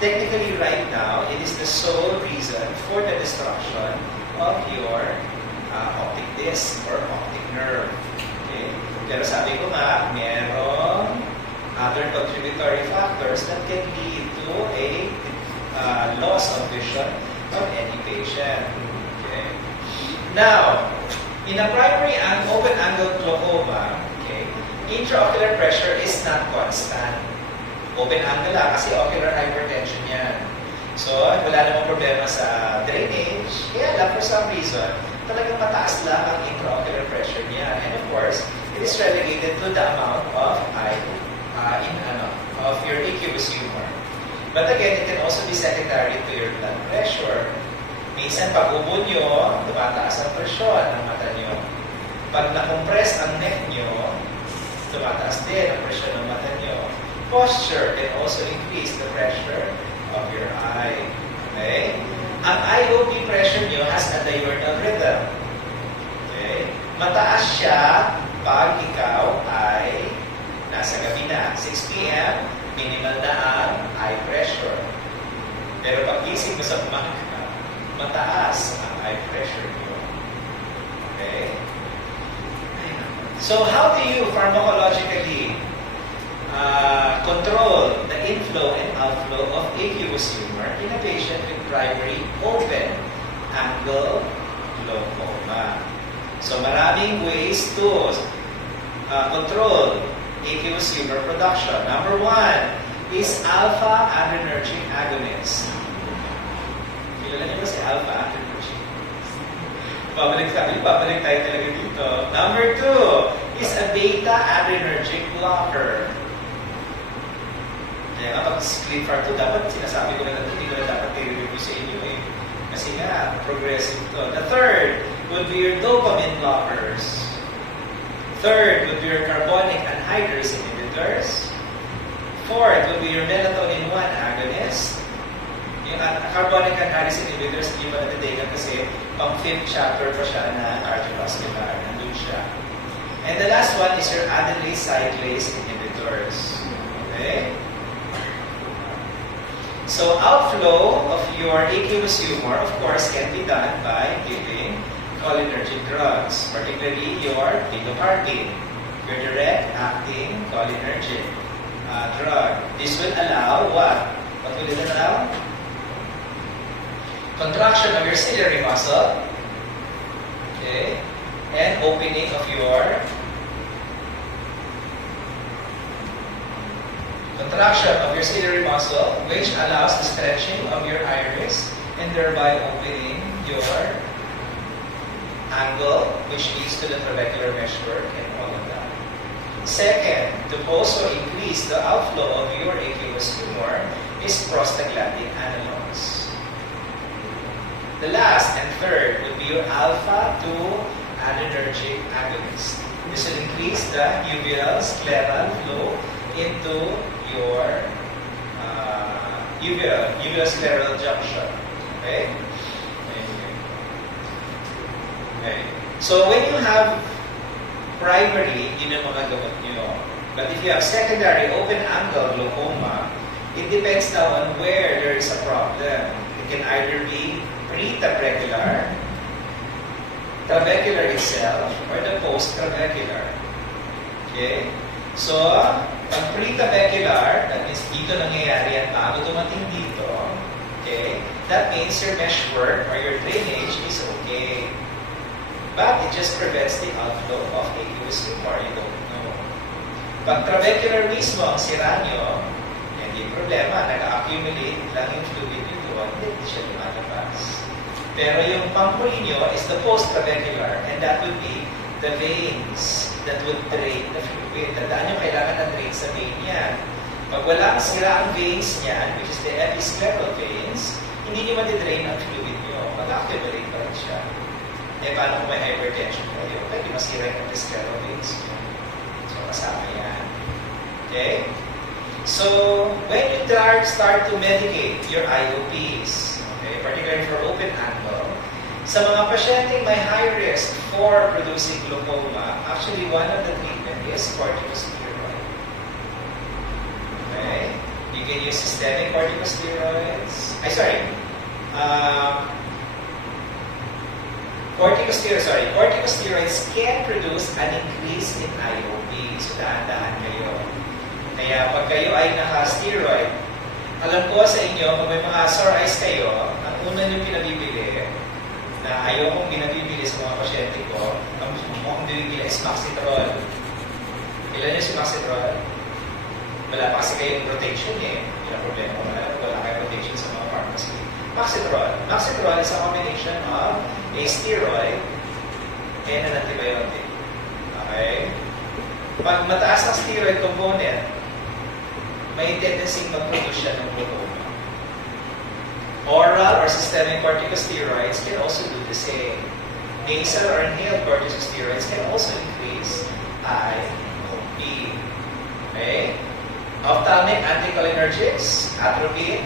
technically right now, it is the sole reason for the destruction of your optic disc or optic nerve. Okay? Pero sabi ko nga, merong other contributory factors that can lead to a loss of vision of any patient. Okay? Now, in a primary and open-angle glaucoma, okay, intraocular pressure is not constant. Open-angle lang kasi ocular hypertension yan. So, wala namang problema sa drainage. Kaya lang, for some reason, talagang mataas lang ang intraocular pressure niya. And of course, it is relegated to the amount of of your aqueous humor. But again, it can also be secondary to your blood pressure. Minsan, pag ubo nyo, tumataas ang presyon ng mata nyo. Pag na-compress ang neck nyo, tumataas din ang presyon ng mata nyo. Posture can also increase the pressure of your eye. Okay? Ang IOP pressure nyo has a diurnal rhythm. Okay? Mataas siya pag ikaw ay nasa gabi na. 6 p.m., minimal na ang eye pressure. Pero pag gising mo sa umaga, mataas ang eye pressure nyo. Okay? So, how do you pharmacologically control the inflow and outflow of aqueous humor in a patient with primary open-angle glaucoma? So, maraming ways to control aqueous humor production. Number 1 is alpha-adrenergic agonist. Kilala niyo ba si alpha-adrenergic? Babalik tayo talaga dito. Number 2 is a beta-adrenergic blocker. Kaya nga, pag screen far 2, dapat sinasabi ko na hindi ko na dapat i-review sa inyo eh. Kasi nga, progressive to. The third would be your dopamine blockers. Third would be your carbonic anhydrase inhibitors. Fourth would be your melatonin 1 agonist. Yung carbonic anhydrase inhibitors, hindi pa natitigan kasi pang 5th chapter pa siya na cardiovascular. Nandun siya. And the last one is your adenylate cyclase inhibitors. Okay? So, outflow of your aqueous humor, of course, can be done by giving cholinergic drugs, particularly your pilocarpine, your direct-acting cholinergic drug. This will allow what? What will it allow? Contraction of your ciliary muscle, okay, and opening of your ciliary muscle, which allows the stretching of your iris and thereby opening your angle, which leads to the trabecular meshwork and all of that. Second, to also increase the outflow of your aqueous humor is prostaglandin analogs. The last and third would be your alpha-2 adrenergic agonist. This will increase the uveal scleral flow into your uveal scleral junction. Okay? Okay. So when you have primary, yun ang mga gamot nyo. But if you have secondary open-angle glaucoma, it depends now on where there is a problem. It can either be pre-trabecular, trabecular itself, or the post-trabecular. Okay? So, pag pre-trabecular, that means dito nangyayari yan bago dumating dito. Okay? That means your meshwork or your drainage is okay. But it just prevents the outflow of aqueous humor. You don't know. Pag trabecular mismo ang sira nyo, hindi problema. Nag-accumulate lang yung fluid nyo doon, hindi siya lumalabas. Pero yung panghuli nyo is the post-trabecular, and that would be the veins that would drain the fluid. Tandaan nyo, kailangan na drain sa vein yan. Pag wala ang sira ang veins niyan, which is the episcleral veins, hindi nyo matidrain ang fluid nyo. Mag-accumulate pa rin siya. Eh, paano kung may hypertension kayo? Pwede masira yung episcleral veins nyo. So, kasama yan. Okay? So, when you start to medicate your IOPs, okay, particularly for open angle, sa mga pasyenteng may high risk for producing glaucoma, actually one of the treatment is corticosteroid. Okay? You can use systemic corticosteroids. Corticosteroids can produce an increase in IOP. So, dahan-dahan kayo. Kaya pag kayo ay naka-steroid, alam ko sa inyo, kung may mga sore eyes kayo, ang una nyo pinabibili, na ayaw kong pinabibili sa mga pasyente ko, ang mukhang bibili is Maxitrol. Ilan nyo si Maxitrol? Wala pa kasi kayong protection eh. Yun ang problema ko. Wala kayong protection sa mga pharmacy. Maxitrol. Maxitrol is a combination of a steroid and an antibiotic. Okay? Pag mataas ang steroid component, may tendency mag-produce siya ng glaucoma. Oral or systemic corticosteroids can also do the same. Nasal or inhaled corticosteroids can also increase IOP. Okay? Ophthalmic anticholinergics, atropine,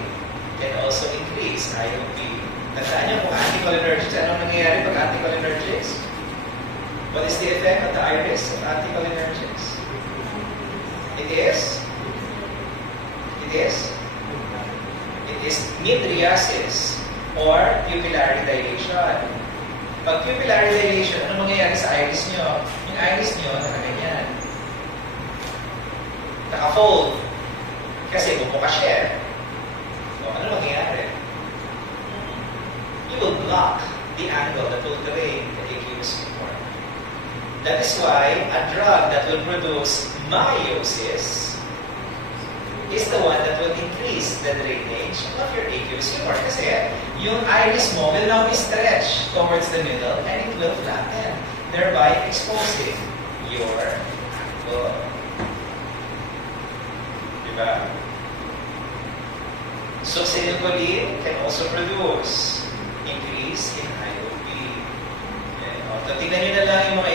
can also increase IOP. Tandaan niyo kung anticholinergics, anong nangyayari pag anticholinergics? What is the effect of the iris of anticholinergics? It is mydriasis or pupillary dilation. Pag pupillary dilation, ano mangyayari sa iris nyo? Yung iris nyo, nakaganyan. Naka-fold. Kasi bumuka siya. So, ano mangyayari? You will block the angle that will drain the aqueous humor. That is why a drug that will produce miosis is the one that will increase the drainage of your aqueous humor. Kasi yung iris mo will now be stretched towards the middle and it will flatten, thereby exposing your angle. Diba? So, Succinylcholine can also produce increase in IOP. Okay. So, tingnan nyo na lang yung mga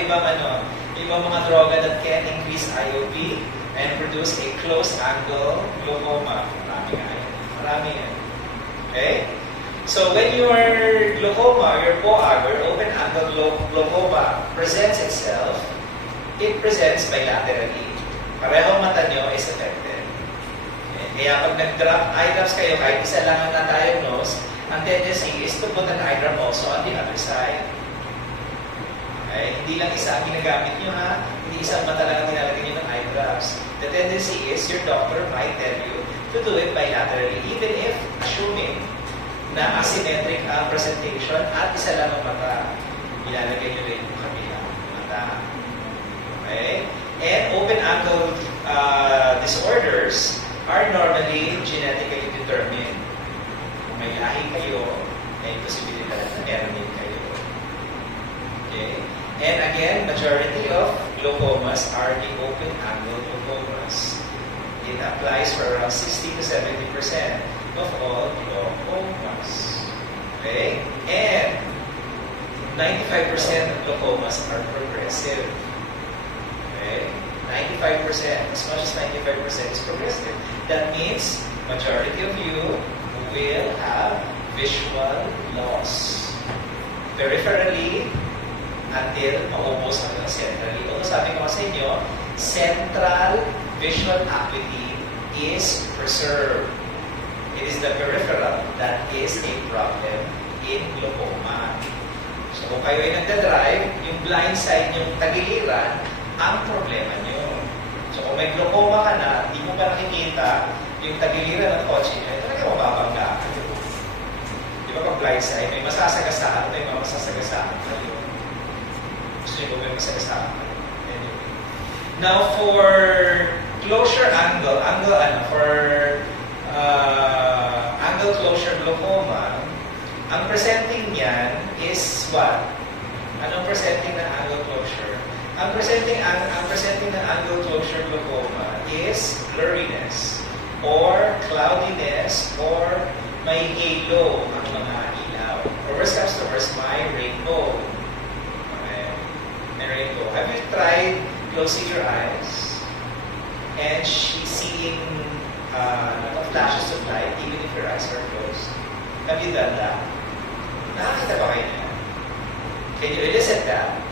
ibang mga droga that can increase IOP and produce a close angle glaucoma. Marami yan. Okay? So when your glaucoma, your POAG, or open angle glaucoma presents itself, it presents bilaterally. Parehong mata nyo is affected. Okay? Kaya pag nag-drop eye drops kayo, kahit isa lang ang na-diagnose, ang tendency is to put an eye drop also on the other side. Okay? Hindi lang isa ang ginagamit nyo ha, hindi isang mata lang ang nilalagay nyo ng eye drops. The tendency is your doctor might tell you to do it bilaterally, even if assuming na asymmetric ang presentation at isa lang ang mata. Ilalagay nyo rin yung kabilang mata. Okay? And open angle disorders are normally genetically determined. Kung may lahi kayo, may posibilidad na meron din kayo. Okay? And again, majority of glaucomas are the open angle glaucomas. It applies for around 60 to 70% of all glaucomas. Okay? And 95% of glaucomas are progressive. Okay? 95%, as much as 95% is progressive. That means majority of you will have visual loss. Peripherally, until maubos hanggang centrally. Although sabi ko sa inyo, central visual acuity is preserved. It is the peripheral that is a problem in glaucoma. So kung kayo ay nagdadrive, yung blind side, yung tagiliran, ang problema nyo. So kung may glaucoma ka na, hindi mo pa nakikita yung tagiliran ng kotse nyo, talaga mababangga ka. Di ba pag blind side, may masasagasaan, may masasagasaan kayo. Gusto nyo may masasagasaan kayo. Anyway. Now for closure angle closure glaucoma, ang presenting niyan is what? Anong presenting ng angle closure? Ang presenting ng angle closure glaucoma is blurriness or cloudiness or may halo ang mga ilaw. Or worst comes to worst, may rainbow. Okay. May rainbow. Have you tried closing your eyes and seeing flashes of light even if your eyes are closed? Have you done that? Nakakita ba kayo niya? Can you elicit that?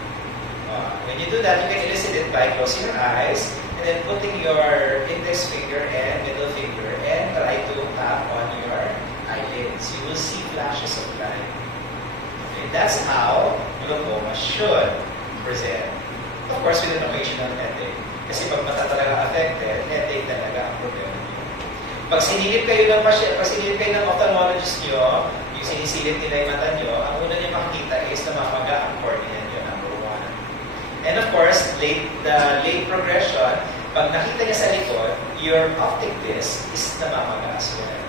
When you do that, you can elicit it by closing your eyes and then putting your index finger and middle finger and try to tap on your eyelids. You will see flashes of light. Okay, that's how glaucoma should present. Of course, with an occasional headache. Kasi pag mata talaga affected, headache talaga ang problema niyo. Pag sinilip kayo ng ophthalmologist nyo, yung sinisilip nila yung mata nyo, ang una niyo makikita is namamaga ang cornea nyo, number one. And of course, the late progression, pag nakita niya sa likod, your optic disc is namamaga as well.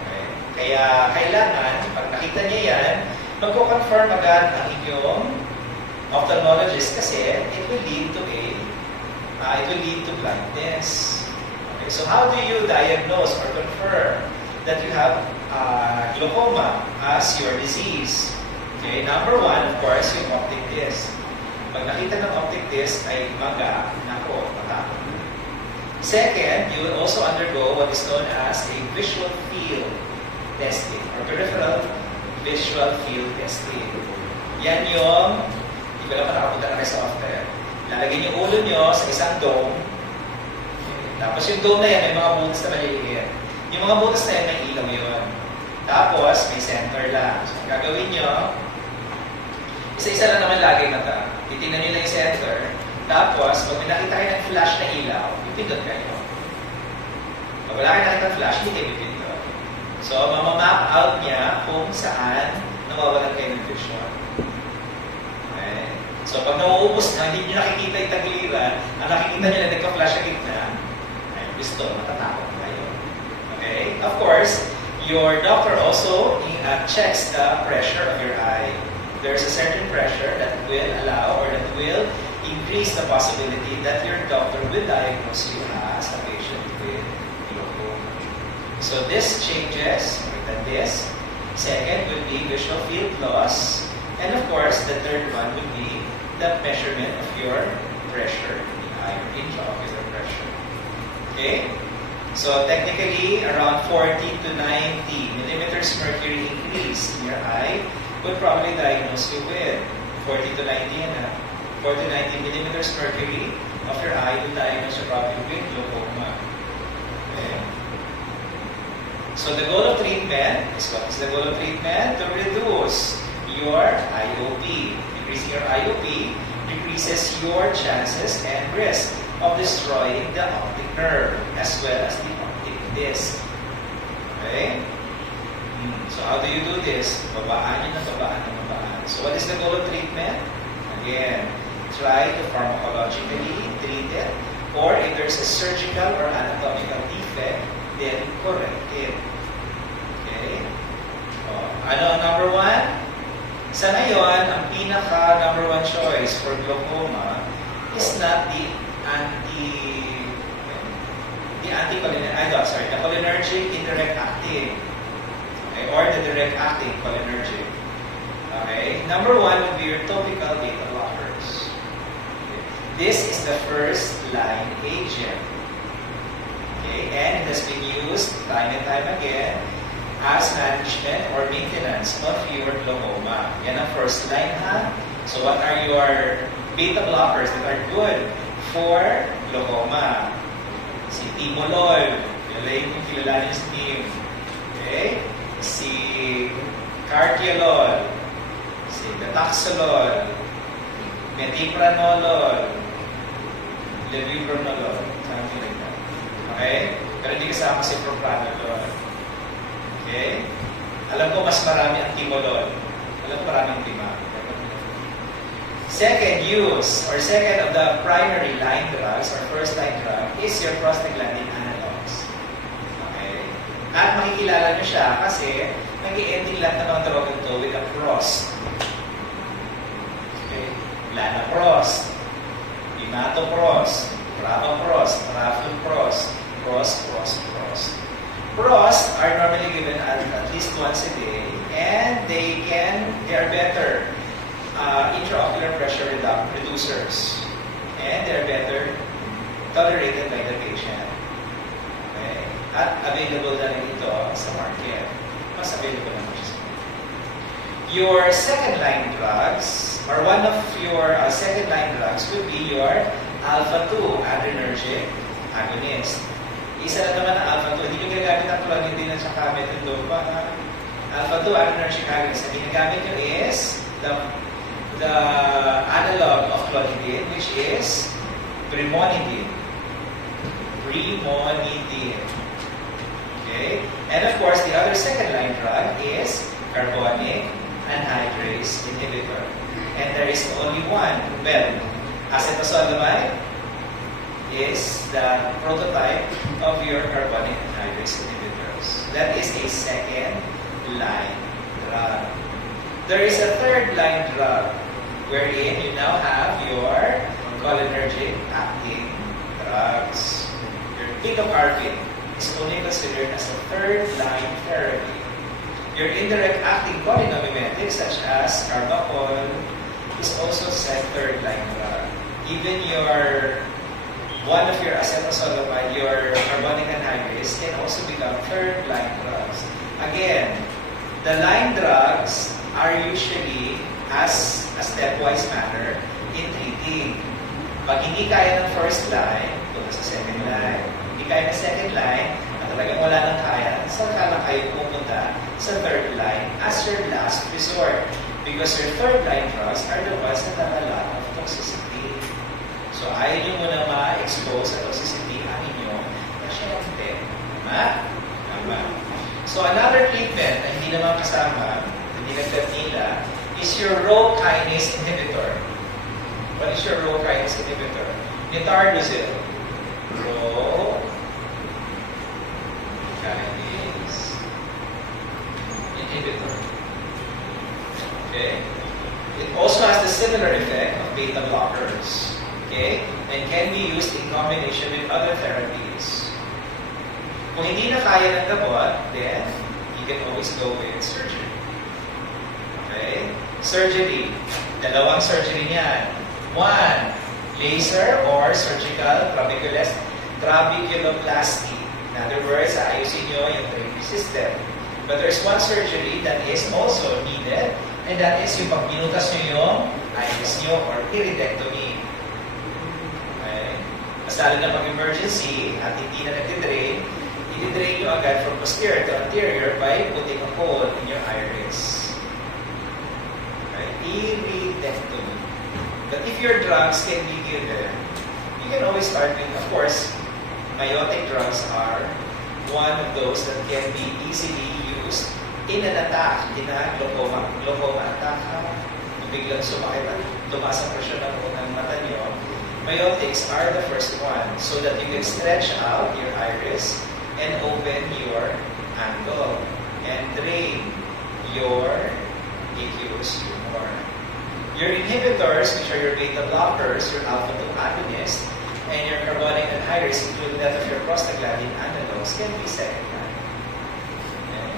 Okay? Kaya kailangan, pag nakita niya yan, magko-confirm agad ang inyong ophthalmologist kasi it will lead to blindness. Okay? So how do you diagnose or confirm that you have glaucoma as your disease? Okay, number one, of course, yung optic disc. Pag nakita ng optic disc ay mata. Second, you will also undergo what is known as a visual field testing or peripheral visual field testing. Yan yung, hindi ko naman nakapunta na kayo sa software. Lalagyan yung ulo nyo sa isang dome. Tapos yung dome na yan, may mga butas na maliliit. Yung mga butas na yan, may ilaw yun. Tapos, may center lang. So, ang gagawin nyo, isa-isa lang naman lagi mata. Titingnan nyo lang yung center. Tapos, pag may nakita kayo ng flash na ilaw, pipindot kayo. Pag wala kayo nakita ng flash, hindi kayo pipindot. So, mamamap out niya kung saan nawawalan kayo ng vision. Okay? So, pag nauubos na, hindi nyo nakikita yung tagliran, ang nakikita nyo na nagka-flash sa gitna, ay, gusto, matatakot kayo. Okay? Of course, your doctor also checks the pressure of your eye. There's a certain pressure that will allow or that will increase the possibility that your doctor will diagnose you as a patient with glaucoma. So this changes the disc. Second would be visual field loss. And of course, the third one would be the measurement of your pressure in the eye, or intraocular pressure. Okay? So technically, around 40 to 90 millimeters mercury increase in your eye would probably diagnose you with 40 to 90 40 to 90 millimeters mercury of your eye will diagnose you probably with glaucoma. Okay? So the goal of treatment is what is the goal of treatment? To reduce your IOP. Decreasing your IOP decreases your chances and risk of destroying the optic nerve as well as the optic disc. Okay? So how do you do this? Babaan yun ng babaan. So what is the goal of treatment? Again, try to pharmacologically treat it, or if there's a surgical or anatomical defect, then correct it. Okay? Ano ang number one? Sa ngayon, ang pinaka number one choice for glaucoma is not the cholinergic indirect acting. Okay, or the direct acting cholinergic. Okay, number one would be your topical beta blockers. Okay. This is the first line agent. Okay, and it has been used time and time again as management or maintenance of your glaucoma. Yan ang first line, ha? So what are your beta blockers that are good for glaucoma? Si Timolol. Kilala niyo si Tim. Okay? Si Cardiolol. Si Dataxolol. Metipranolol. Levuronolol. Something like that. Okay? Pero hindi kasama si Propranolol. Okay? Alam ko mas marami ang Timolol. Alam ko maraming Tima. Second use, or second of the primary line drugs, or first line drug, is your prostaglandin analogs. Okay? At makikilala nyo siya kasi nag-i-ending lahat ng mga tawag ito with a pros. Okay? Lanaprost, Imatoprost, Tramaprost, Rafloprost, Prost. Prost are normally given at least once a day, and they are better intraocular pressure reducers, and they are better tolerated by the patient. Okay? At available na rin ito sa market. Mas available naman siya sa market. Your second-line drugs, or one of your second-line drugs would be your alpha-2 adrenergic agonist. Isa na naman ang alpha-2. Hindi nyo ginagamit ang clonidine at saka methyldopa. Alpha-2 adrenergic agonist. Ang ginagamit nyo is the analog of clonidine, which is brimonidine. Okay? And of course, the other second-line drug is carbonic anhydrase inhibitor. And there is only one. Well, acetazolamide is the prototype of your carbonic anhydrase inhibitors. That is a second-line drug. There is a third-line drug wherein you now have your cholinergic acting drugs. Your pilocarpine is only considered as a third-line therapy. Your indirect acting cholinomimetics such as carbachol is also a third-line drug. Even one of your acetazolamide, your carbonic anhydrase, can also become third-line drugs. Again, the line drugs are usually as a stepwise manner in treating. Pag hindi kaya ng first line, punta sa second line. Hindi kaya ng second line, at talagang wala nang kaya, saan ka lang kayo pupunta sa third line as your last resort. Because your third line drugs are the ones that have a lot of toxicity. So ayaw nyo muna ma-expose sa toxicity ang inyong pasyente. Tama? Tama. So another treatment na hindi naman kasama, hindi nagtatila, is your Rho kinase inhibitor. What is your Rho kinase inhibitor? Nitardozil. Rho kinase inhibitor. Okay? It also has the similar effect of beta blockers. Okay? And can be used in combination with other therapies. Kung hindi na kaya ng gamot, then you can always go with surgery. Okay? Surgery. Dalawang surgery niyan. One, laser or surgical trabeculoplasty. In other words, ayusin nyo yung drainage system. But there's one surgery that is also needed, and that is yung pag binutas nyo yung iris nyo or iridectomy. Okay? Mas lalo na pag-emergency at hindi na nag-drain, i-drain nyo agad from posterior to anterior by putting a hole in your iris. Okay? Iridectomy. But if your drugs can be given, you can always start with, of course, myotic drugs are one of those that can be easily used in an attack, in a glaucoma attack. Kung biglang sumakit at tumaas ang presyon ng mata nyo, myotics are the first one so that you can stretch out your iris and open your angle and drain your aqueous humor. Your inhibitors, which are your beta blockers, your alpha-2 agonist, and your carbonic anhydrase, including that of your prostaglandin analogs, can be second-line. Okay.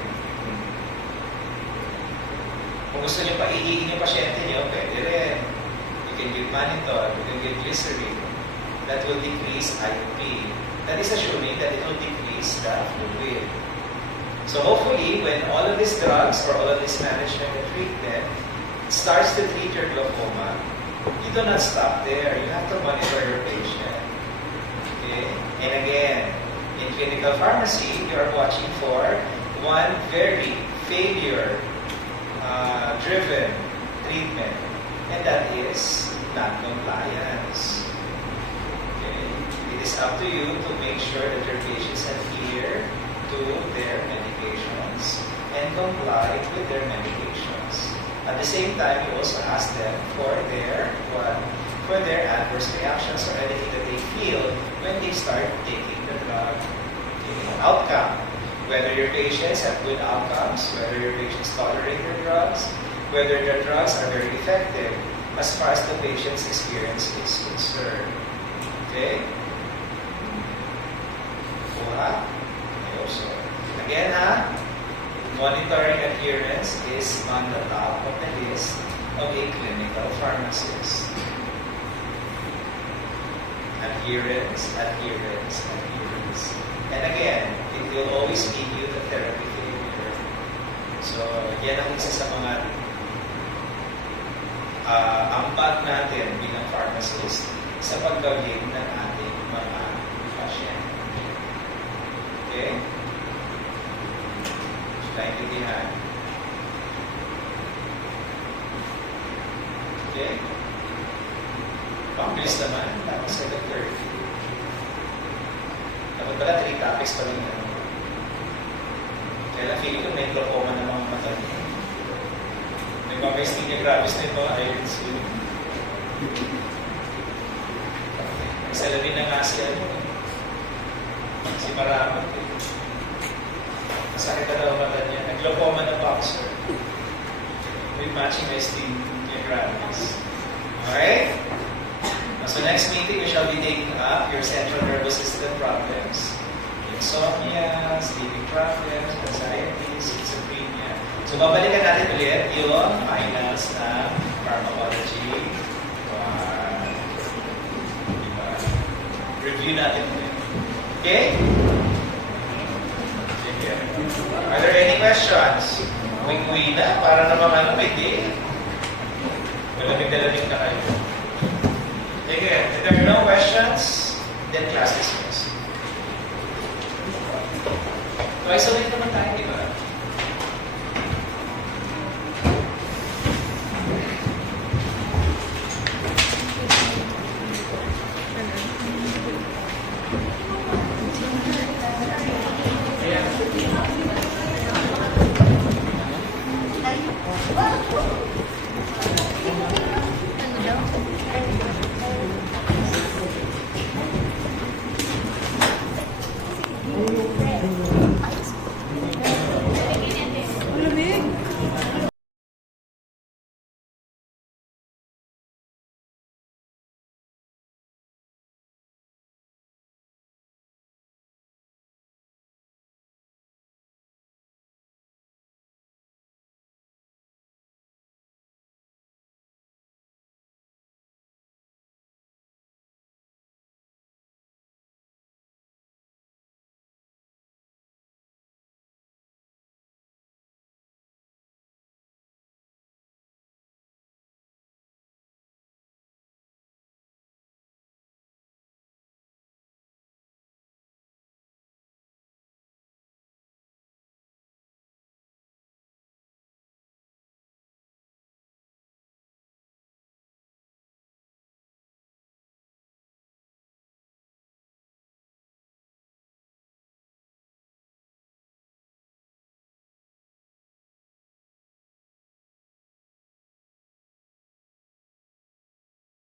Kung gusto nyo paihiin yung pasyente nyo, pwede rin. You can give mannitol, you can give glycerin. That will decrease IOP. That is assuming that it will decrease the fluid. So hopefully, when all of these drugs or all of this management and treatment starts to treat your glaucoma, you do not stop there. You have to monitor your patient. Okay? And again, in clinical pharmacy, you are watching for one very failure-driven treatment, and that is non-compliance. Okay? It is up to you to make sure that your patients adhere to their medications and comply with their medications. At the same time, you also ask them for their adverse reactions or anything that they feel when they start taking the drug. Okay. Outcome. Whether your patients have good outcomes, whether your patients tolerate your drugs, whether their drugs are very effective. as far as the patient's experience is concerned. Okay? Kuha? I hope so. Again, monitoring adherence is on the top of the list of a clinical pharmacist. Adherence, adherence, adherence. And again, it will always give you the therapy failure. So, yan ang isa sa mga ampat natin bilang pharmacist sa paggaling ng ating mga pasyente. Okay? Naintindihan. Okay? Pang-bilis naman, tapos 7:30. Dapat pala 3 topics pa rin yan. Kaya feeling ko may glaucoma ng mga mata niya. May mga myasthenia gravis na yung mga iris yun. May salamin na nga siya. Si Maramat eh. Masakit na daw mata niya. Nag-glaucoma ng boxer. With matching myasthenia gravis. Alright? So next meeting, we shall be taking up your central nervous system problems. Insomnia, sleeping problems, anxiety, schizophrenia. So babalikan natin ulit yung finals na pharmacology. Diba? Review natin ulit. Okay? Sige. Are there any questions? Uwi na, para naman may day. Malamig-dalamig na kayo. Again, if there are no questions, then class dismissed. So, isolate naman tayo, di ba?